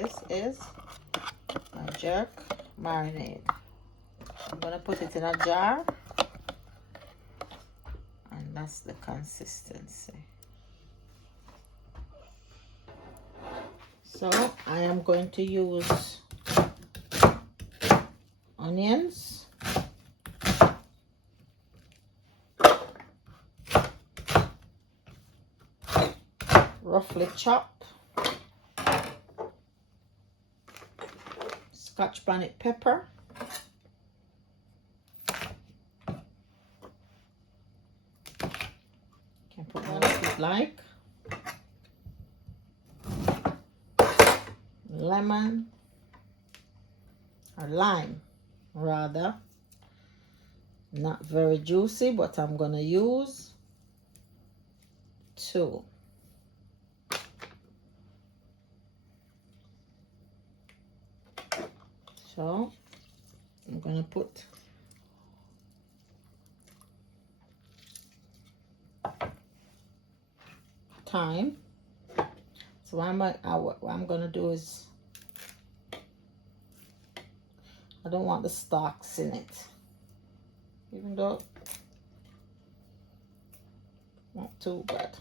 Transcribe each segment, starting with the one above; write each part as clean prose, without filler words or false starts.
This is my jerk marinade. I'm gonna put it in a jar, and that's the consistency. So I am going to use onions, roughly chopped, Scotch bonnet pepper, can put more if you like, lemon or lime rather, not very juicy, but I'm gonna use 2. So I'm gonna put thyme. So what I'm gonna do is, I don't want the stalks in it, even though not too bad.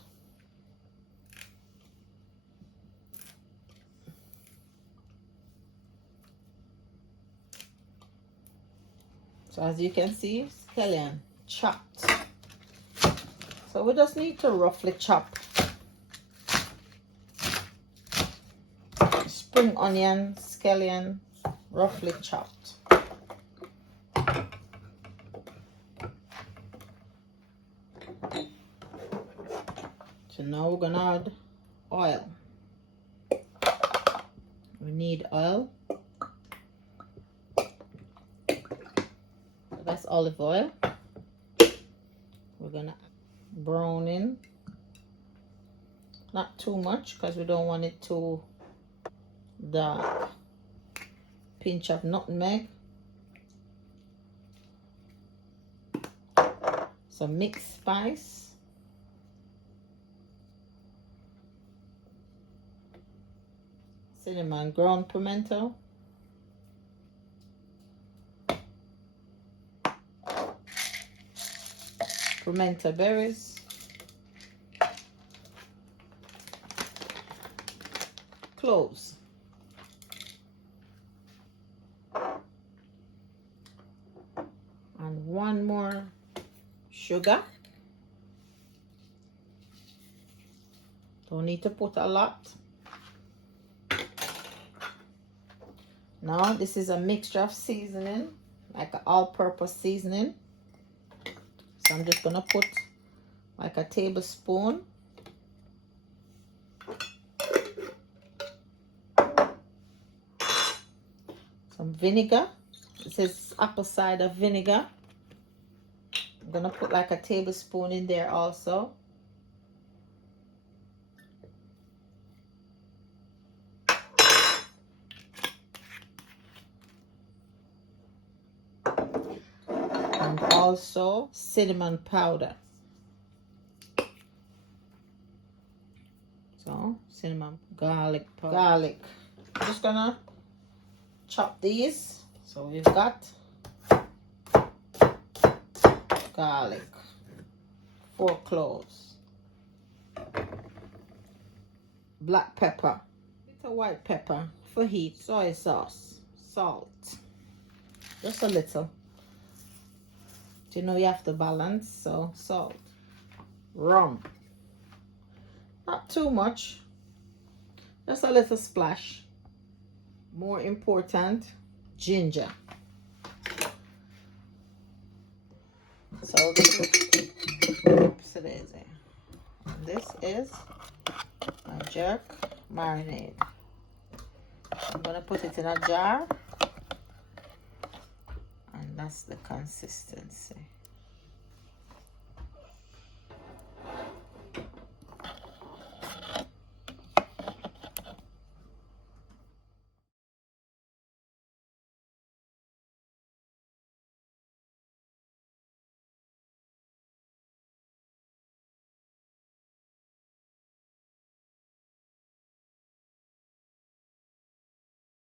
So as you can see, scallion chopped. So we just need to roughly chop spring onion, scallion, roughly chopped. So now we're gonna add oil. We need oil. So that's olive oil. We're gonna brown in, not too much because we don't want it too dark. Pinch of nutmeg, some mixed spice, cinnamon, ground pimento, pimento berries, cloves, and one more sugar. Don't need to put a lot. Now this is a mixture of seasoning, like an all-purpose seasoning. So I'm just gonna put like a tablespoon. Some vinegar. This is apple cider vinegar. I'm gonna put like a tablespoon in there also. And also cinnamon powder. So cinnamon, garlic powder. Garlic. I'm just gonna chop these. So we've got garlic, 4 cloves, black pepper, little white pepper for heat, soy sauce, salt, just a little. You know you have to balance, so salt, rum, not too much, just a little splash. More important, ginger. So this is, this is my jerk marinade. I'm gonna put it in a jar, and that's the consistency.